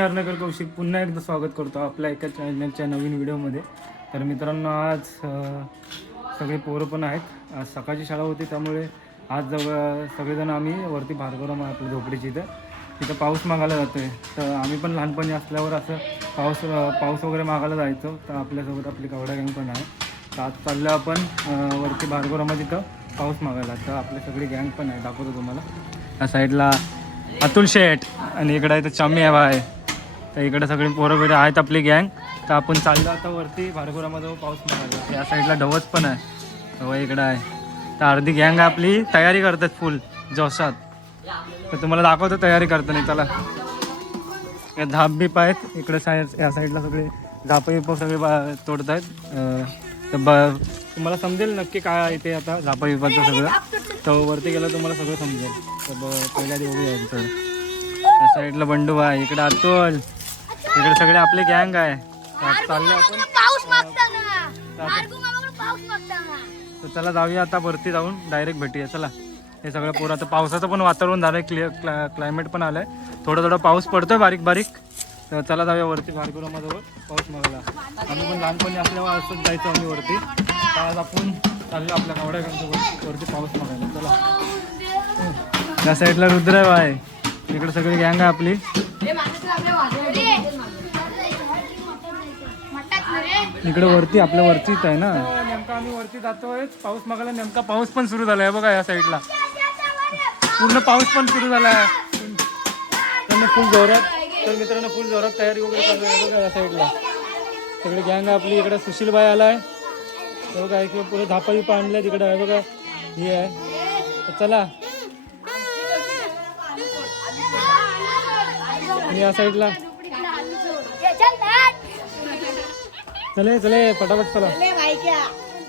हरनेकर कौशिक पुन्हा एकदा स्वागत करतो आपल्या एका चॅनलच्या नवीन व्हिडिओमध्ये. तर मित्रांनो, आज सगळे पोरं पण आहेत. आज सकाळची शाळा होती, त्यामुळे आज सगळेजण आम्ही वरती भार्गवराम आपल्या झोपडीची तिथं पाऊस मागायला जातो आहे. तर आम्ही पण लहानपणी असल्यावर असं पाऊस वगैरे मागायला जायचो. तर आपल्यासोबत आपली कवडा गँग पण आहे. तर आज चाललो आपण वरती भार्गवरामा तिथं पाऊस मागायला. तर आपले सगळी गँग पण आहे, दाखवतो तुम्हाला. या साईडला अतुल शेठ आणि इकडे आहे तर चम्मी आहे. तर इकडे सगळी पोरं बिरं आहेत आपली गँग. तर आपण चाललो आता वरती भार्गवरामाजवळ पाऊस मागायला. या साईडला ढवच पण आहे, ढव इकडं आहे. तर अर्धी गँग आपली तयारी करतात फुल जोशात. तर तुम्हाला दाखवतो तयारी करताना. चला, या धाप बीप आहेत इकडे या साईडला सगळे झापं बिप सगळे तोडत आहेत. तर तुम्हाला समजेल नक्की काय आहे ते आता झापा बिपाचं सगळं. तर वरती गेलं तुम्हाला सगळं समजेल. तर पहिल्या आधी बघूया. तर या साईडला बंडू आहे, इकडे अतुल, इकडे सगळे आपले गँग आहे. चालले आपण. तर चला जाऊया आता वरती, जाऊन डायरेक्ट भेटूया. चला, हे सगळं पोरं आता पावसाचं पण वातावरण झालं आहे, क्लायमेट पण आलं आहे, थोडा बारीक पडतोय बारीक. तर चला जाऊया वरती भार्गवरामाजवळ पाऊस मागायला. आम्ही पण लहानपणी असल्यावर असंच जायचो आम्ही वरती. तर आज आपण चाललो आपल्या कवड्या वरती पाऊस मागायला. चला, त्या साईडला रुद्रदेव आहे, इकडे सगळी गँग आहे आपली. इकडे वरती आपल्या वरतीच आहे ना. नेमका आम्ही वरती जातोय पाऊस मागायला. नेमका पाऊस पण सुरू झालाय बघा. या साईडला पूर्ण पाऊस पण सुरू झाला आहे, फुल जोरात. तर मित्रांनो, फुल जोरात तयारी वगैरे चालू आहे बघा. या साईडला सगळी गँग आपली. इकडे सुशीलबाई आलाय बघा, इकडे पुढे धापाई आणलाय तिकडे आहे बघा, ही आहे. चला, या साईडला चले फटाफट चला.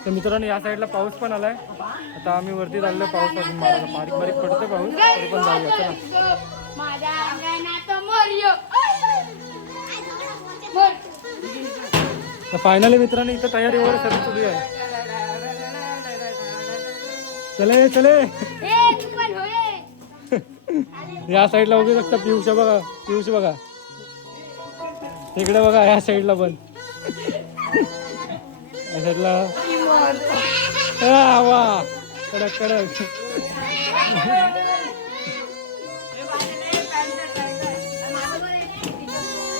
तर मित्रांनो, या साईडला पाऊस पण आलाय. आता आम्ही वरती चाललो पाऊस अजून मारायला. बारीक पडतो पाऊस, तरी पण जाऊया. चला, तर फायनली मित्रांनो इथं तयारी वगैरे सगळी सुरू आहे. चले या साईडला बघू शकता पियुष बघा इकडे बघा. या साईडला पण या साईडला वा कडक.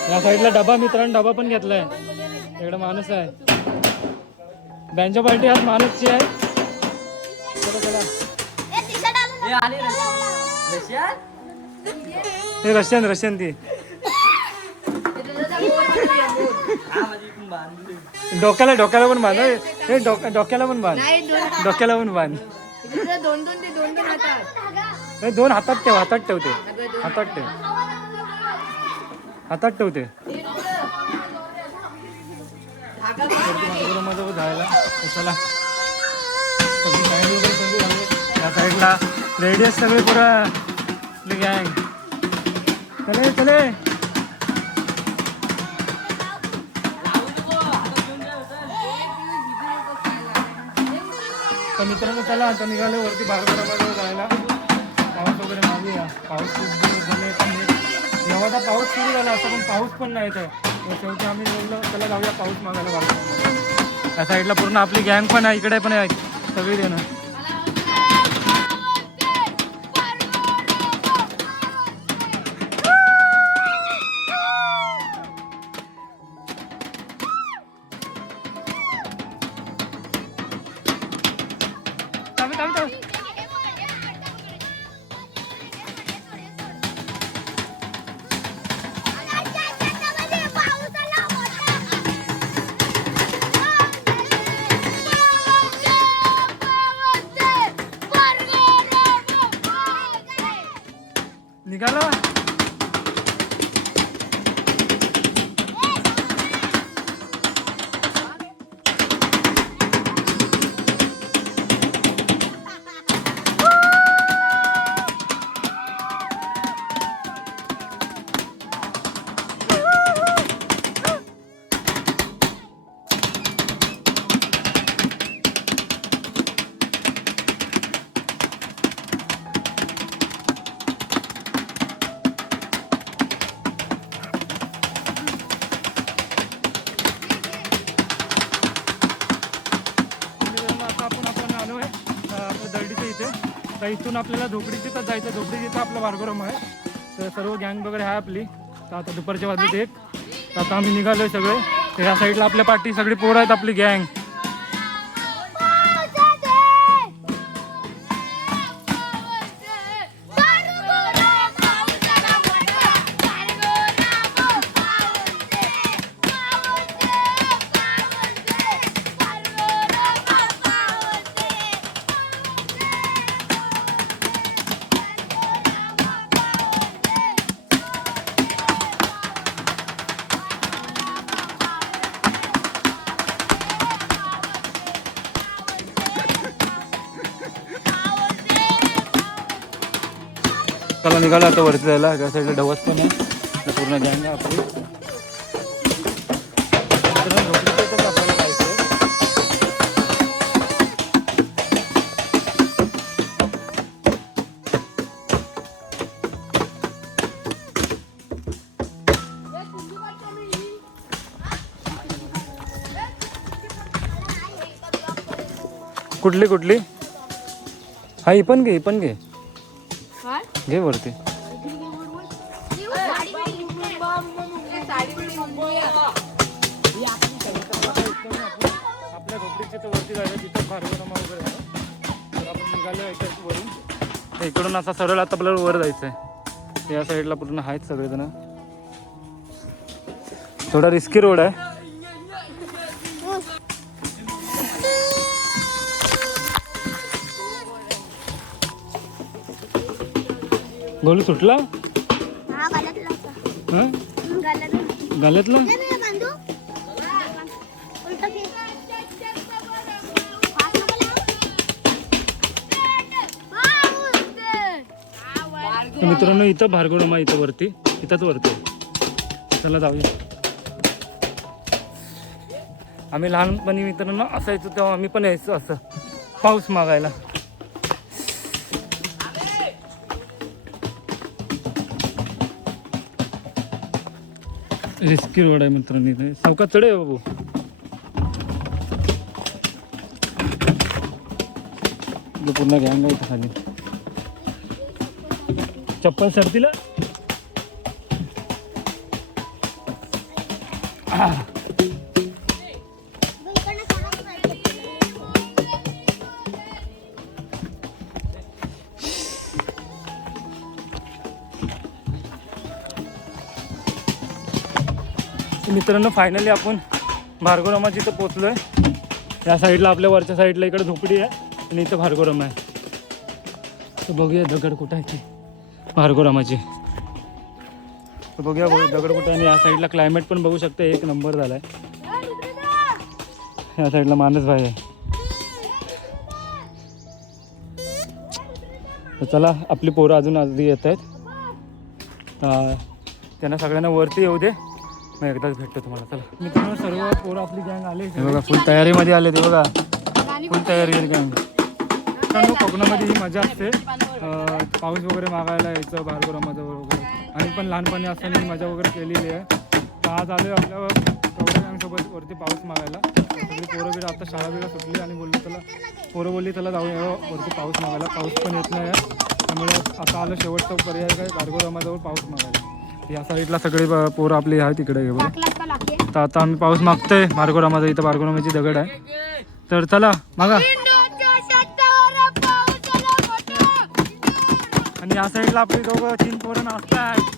या साईडला डबा, मित्रांनो डबा पण घेतलाय. इकडे माणूस आहे. बँजो पार्टी आज माणूसची आहे. चला हे रशियन ती डोक्याला पण बांध. हे डोक्याला पण बांध. दोन हातात ठेवते. जायला. चला, या साईडला रेडियस सगळे पुरा गँग. चले तर मित्रांनो, चला आता निघाले वरती भार्गवरामाजवळ जायला. पाऊस वगैरे मागूया. पाऊस जेव्हा पाऊस सुरू झाला असं, पण पाऊस पण नाही. तर शेवटी आम्ही बोललो चला जाऊया पाऊस मागायला भार्गवरामाला. त्या साईडला पूर्ण आपली गँग पण आहे, इकडे पण आहे सगळी जण. निघाला. तर इथून आपल्याला झोपडीची तर जायचं, झोपडीची तर आपलं भार्गवराम आहे. तर सर्व गँग वगैरे आहे आपली. तर आता दुपारच्या वाजत 1. तर आता आम्ही निघालो आहे सगळे. तर या साईडला आपल्या पाठी सगळी पोरं आहेत आपली गँग. चला निघाला आता वरती जायला. त्या साईडला डवस पण आहे. पूर्ण गँग आहे आपली. आपल्याला जायचं आहे. कुठली कुठली? हा ही पण घे, ही पण घे. घे वरती. आपल्या झोपडीची तर वरती जायचं, तिथं भार्गवराम वगैरे आहे. तर आपण निघालो याच्यात वरून. इकडून असा सरळ आता आपल्याला वर जायचं आहे. या साईडला पूर्ण आहेत सगळेजण. थोडा रिस्की रोड आहे. गोलू सुटला? गाल्यातला? मित्रांनो इथं भार्गवराम आहे, इथं वरती, इथंच वरती. चला जाऊया. आम्ही लहानपणी मित्रांनो असायचो तेव्हा आम्ही पण यायचो असं पाऊस मागायला. रिस्की रोड आहे मित्रांनो. इथे सावकाश चढे बाबू. पूर्ण गँग आहे इथं खाली. चप्पल सरतीला. मित्रांनो फायनली आपण भार्गवरामाची इथं पोचलो आहे. या साईडला आपल्या वरच्या साईडला इकडे झोपडी आहे आणि इथं भार्गवराम आहे. तर बघूया दगड कुठं आहे ती भार्गवरामाची. तर बघूया दगड कुठं आहे. आणि या साईडला क्लायमेट पण बघू शकता, एक नंबर झाला आहे. या साईडला मानसभाई आहे. तर चला आपली पोरं अजून आधी येत आहेत. त्यांना सगळ्यांना वरती येऊ दे, मग एकदाच भेटतो तुम्हाला. चला मित्रांनो सर्व पोरं आपली गँग आले. हे बघा फुल तयारीमध्ये आले. ते बघा फुल तयारी आहे गँग. मित्रांनो कोकणामध्ये ही मजा असते. पाऊस वगैरे मागायला यायचं भार्गवरामाचं वगैरे. आम्ही पण लहानपणी असताना मजा वगैरे केलेली आहे. तर आज आलो आपल्या तेवढ्या गँगसोबत वरती पाऊस मागायला. सगळी पोरं बिरं आता शाळा बिळा सुटली आणि बोलली त्याला पोरं बोलली त्याला जाऊया वरती पाऊस मागायला. पाऊस पण येत नाही आहे, त्यामुळे आता आलं शेवटचा पर्याय काय भार्गवरामाजवळ पाऊस मागायला. या साईडला सगळे पोरं आपली आहे तिकडे हे बघा. तर आता आम्ही पाऊस मागतोय भार्गवरामाचा. इथं भार्गवरामाची दगड आहे. तर चला मागा. आणि या साईडला आपली दोघं 3 पोरं नाचतायत.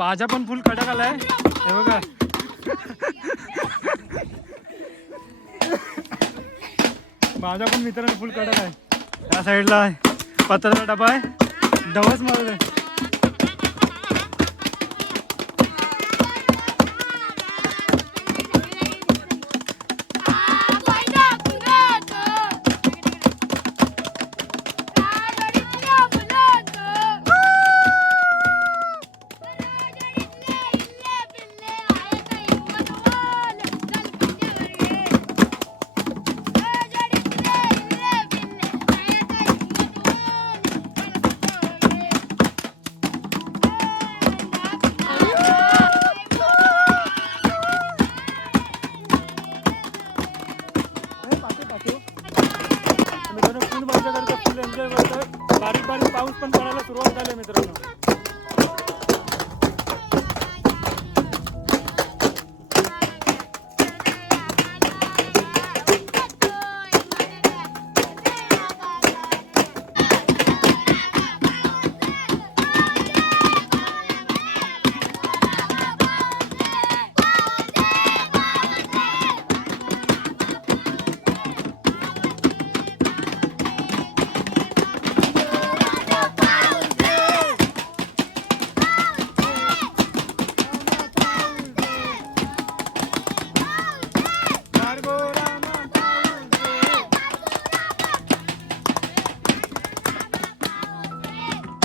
भाज्या पण फुल कडक आलाय हे बघा. भाज्या पण मित्रांनो फुल कडक आहे. त्या साईडला पत्राचा डबा आहे, डवच मारत आहे. बारीक बारीक पाऊस पण पडायला सुरुवात झाली मित्रांनो.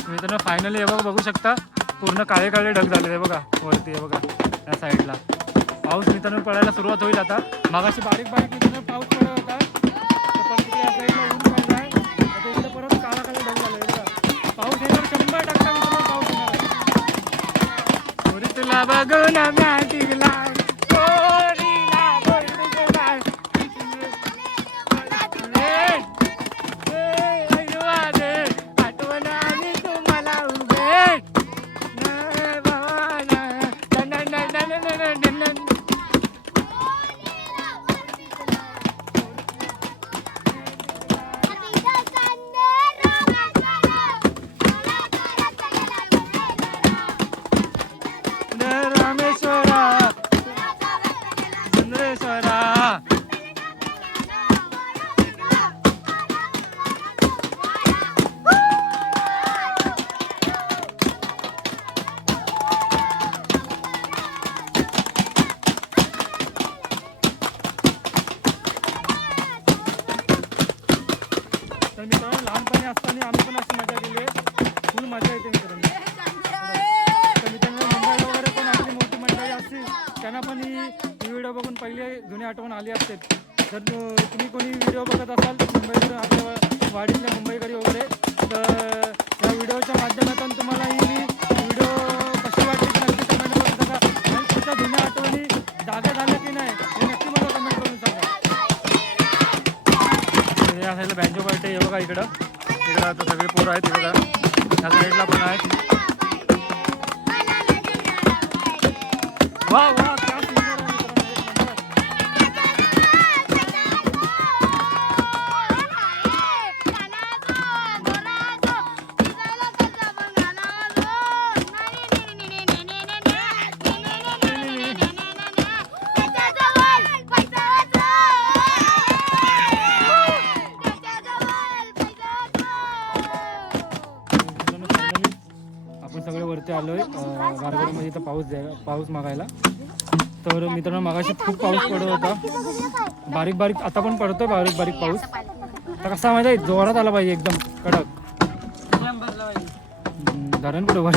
मित्रांनो फायनली हे बघा बघू शकता पूर्ण काळे काळे ढग झाले हे बघा वरती हे बघा या साईडला. पाऊस मित्रांनो पडायला सुरुवात होईल आता. मागाशी बारीक बारीक मित्रांनो पाऊस पडत होता, पण तिकडे या साईडला ऊन पडलाय. आता इकडे परत काळा काळे ढग झाले हे बघा. पाऊस येणार 100% मित्रांनो पाऊस येणार. तुला बघून मॅटिकला मित्रांनो लहानपणी असताना आम्ही पण अशी मजा केली आहे. फुल मजा येते मित्रांनो. तर मित्रांनो मुंबईला वगैरे पण आपली मोठी मंडळी असतील त्यांना पण ही व्हिडिओ बघून पहिले जुनी आठवण आली असते. जर तुम्ही कोणी व्हिडिओ बघत असाल मुंबईकर आपल्या वाडीतल्या मुंबईकरी वगैरे तर या व्हिडिओच्या माध्यमातून तुम्हाला ही व्हिडिओ कशी वाटली नक्की कमेंट करून सांगा. आणि तुमच्या जुन्या आठवणी जागा झाल्या की नाही हे नक्की मला कमेंट करून सांगा. या साईडला बँजो पार्टी आहे बघा. इकडं आता सगळे पोरं आहेत बघा. या साईडला पण आहेत. वा वा क्या सुंदर आहे सगळे वरती आलोय गारगोटीमध्ये इथं पाऊस मागायला. तर मित्रांनो मागाशी खूप पाऊस पडत होता बारीक बारीक, आता पण पडतोय बारीक बारीक पाऊस. तर कसा माहिती आहे जोरात आला पाहिजे एकदम कडक. धरण बरोबर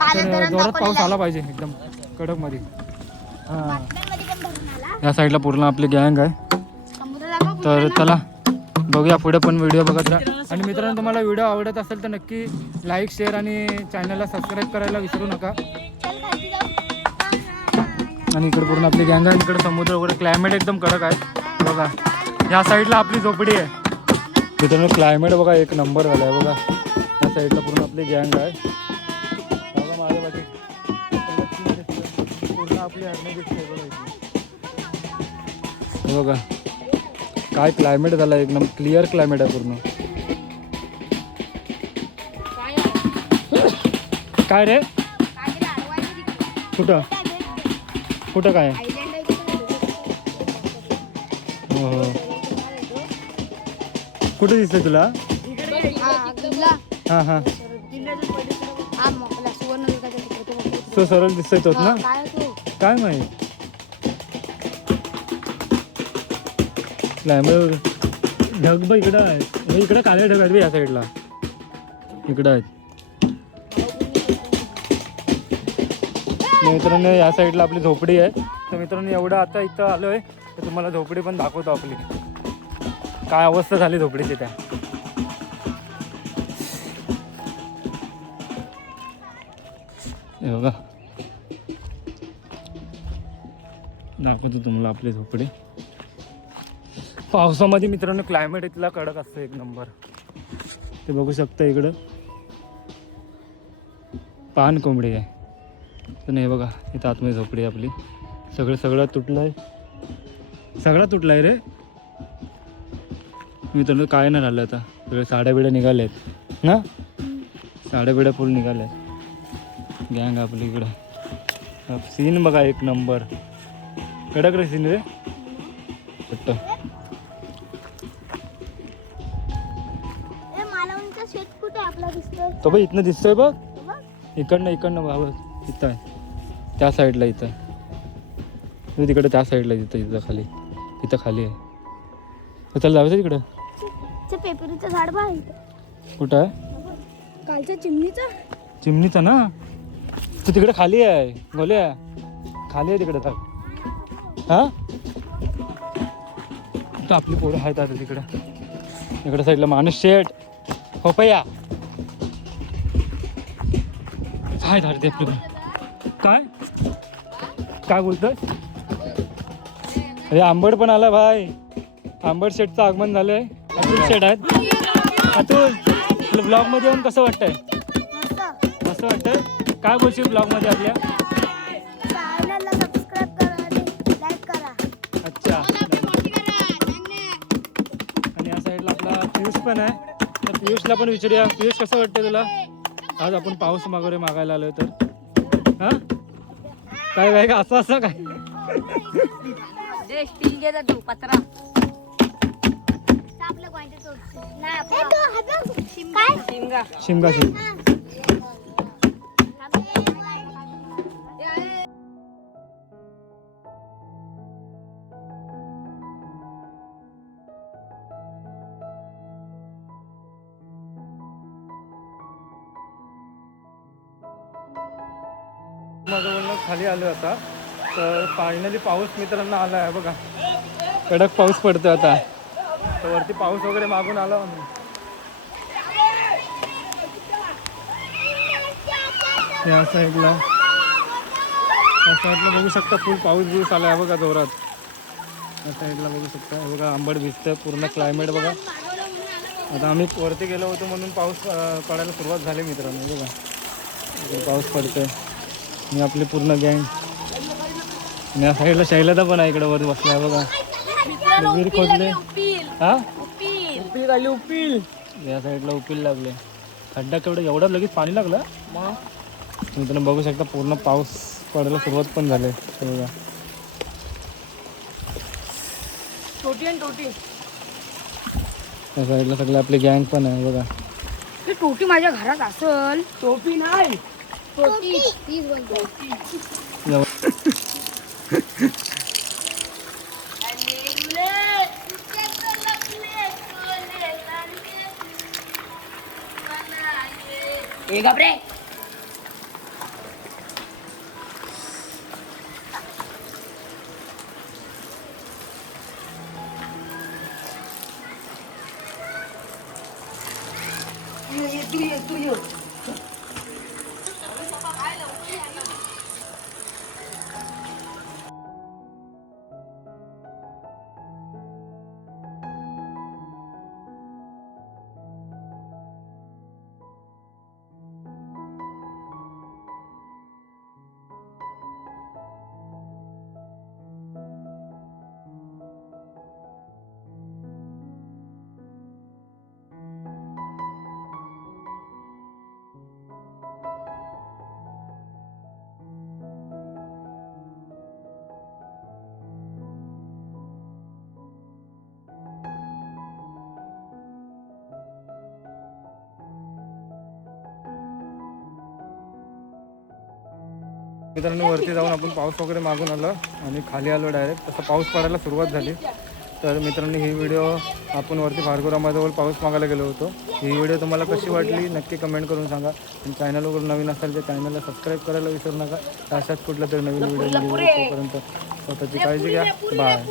तर जोरात पाऊस आला पाहिजे एकदम कडक मध्ये. हां या साईडला पूर्ण आपली गँग आहे. तर चला बघूया पुढे पण व्हिडिओ बघत राहा. आणि मित्रांनो तुम्हाला व्हिडिओ आवडत असेल तर नक्की लाईक शेअर आणि चॅनलला सबस्क्राईब करायला विसरू नका. आणि इकडे पूर्ण आपली गँग आहे. इकडे समुद्र वगैरे क्लायमेट एकदम कडक आहे बघा. या साईडला आपली झोपडी आहे. मित्रांनो क्लायमेट बघा एक नंबर झाला आहे बघा. या साईडला पूर्ण आपली गँग आहे बघा. माझ्या बाकी पूर्ण आपली हरणं दिसते बघा. काय क्लायमेट झालं एकदम क्लिअर क्लायमेट आहे पूर्ण. काय रे कुठं कुठं काय? हो हो. कुठे दिसतंय तुला? हां हां. तो सरळ दिसतोय तोच ना? काय माहित. ढग बघ इकडं आहे. इकडं काळे ढग आहेत या साईडला. इकडं आहेत मित्रांनो. या साईडला आपली झोपडी आहे. तर मित्रांनो एवढं आता इथं आलोय तर तुम्हाला झोपडी पण दाखवतो आपली. काय अवस्था झाली झोपडीची त्या. हे बघा दाखवतो तुम्हाला आपली झोपडी. पावसामध्ये मित्रांनो क्लायमेट इथला कडक असतो एक नंबर. ते बघू शकता इकडं पान कोंबडी आहे. तर नाही बघा इथं आतमध्ये झोपडी आहे आपली. सगळं तुटलं आहे. सगळा तुटला आहे रे मित्रांनो. काय नाही राहिलं आता. सगळे साड्या बिड्या निघाल्या आहेत ना. साड्या बिड्या फुल निघाल्या आहेत. गँग आपली इकडं. सीन बघा एक नंबर. कडक रे सीन रे. तो बघ इथनं दिसतोय बघ. इकडनं बाबा इथं आहे त्या साईडला. इथं तिकडं त्या साईडला इथं खाली. इथं खाली आहे. चल जायचं तिकडं. पेपरीचं झाड बघ कुठं आहे? कालच्या चिमणीचा ना. तू तिकडे खाली आहे गोल्या. खाली आहे तिकडे तर. हा तर आपली पोरं आहेत आता तिकडं. इकडं साईडला माणूस शेठ पपया काय धाडते आपल्याकडे. काय बोलतोय? अरे आंबट पण आला भाई. आंबट शेठचं आगमन झालंय. अतुल शेठ आहेत. अतुल तुला ब्लॉग मध्ये येऊन कसं वाटतंय? मस्त वाटतंय. काय बोलशील ब्लॉग मध्ये आपल्या? अच्छा. आणि या साईडला आपला पियुष पण आहे. तर पियुषला पण विचारूया. पियुष कसं वाटतंय तुला? आज आपण पाऊस वगैरे मागायला आलोय तर. हा काय काय असं काय? शिमगा. माझं बोलणं खाली आलो आता. तर फायनली पाऊस मित्रांनो आला आहे बघा. कडक पाऊस पडतोय आता. तर वरती पाऊस वगैरे मागून आला म्हणून. या साईडला बघू शकता फुल पाऊस बिऊस आला आहे बघा जोरात. या साईडला बघू शकता बघा आंबट भिजतंय पूर्ण क्लायमेट बघा. आता आम्ही वरती गेलो होतो म्हणून पाऊस पडायला सुरुवात झाली मित्रांनो. बघा पाऊस पडतोय. आणि आपली पूर्ण गँग. आणि या साईडला शैलदा पण आहे इकडे वर बसलाय बघा. विहीर खोदले. हा उपिल. या साईडला उपिल लागले. खड्डा केवढं एवढं लगेच पाणी लागलं. मित्रांनो बघू शकता पूर्ण पाऊस पडायला सुरुवात पण झाली. बघा या साईडला सगळे आपली गँग पण आहे बघा. टोटी माझ्या घरात असल. टोपी नाही टोटी. घाबरे. मित्रांनो वरती जाऊन आपण पाऊस वगैरे मागून आलो आणि खाली आलो डायरेक्ट. तसं पाऊस पडायला सुरुवात झाली. तर मित्रांनो ही व्हिडिओ आपण वरती भार्गवरामाजवळ पाऊस मागायला गेलो होतो. ही व्हिडिओ तुम्हाला कशी वाटली नक्की कमेंट करून सांगा. आणि चॅनलवर नवीन असाल तर चॅनलला सबस्क्राईब करायला विसरू नका. अशाच कुठला तरी नवीन व्हिडिओ तोपर्यंत स्वतःची काळजी घ्या. बाय.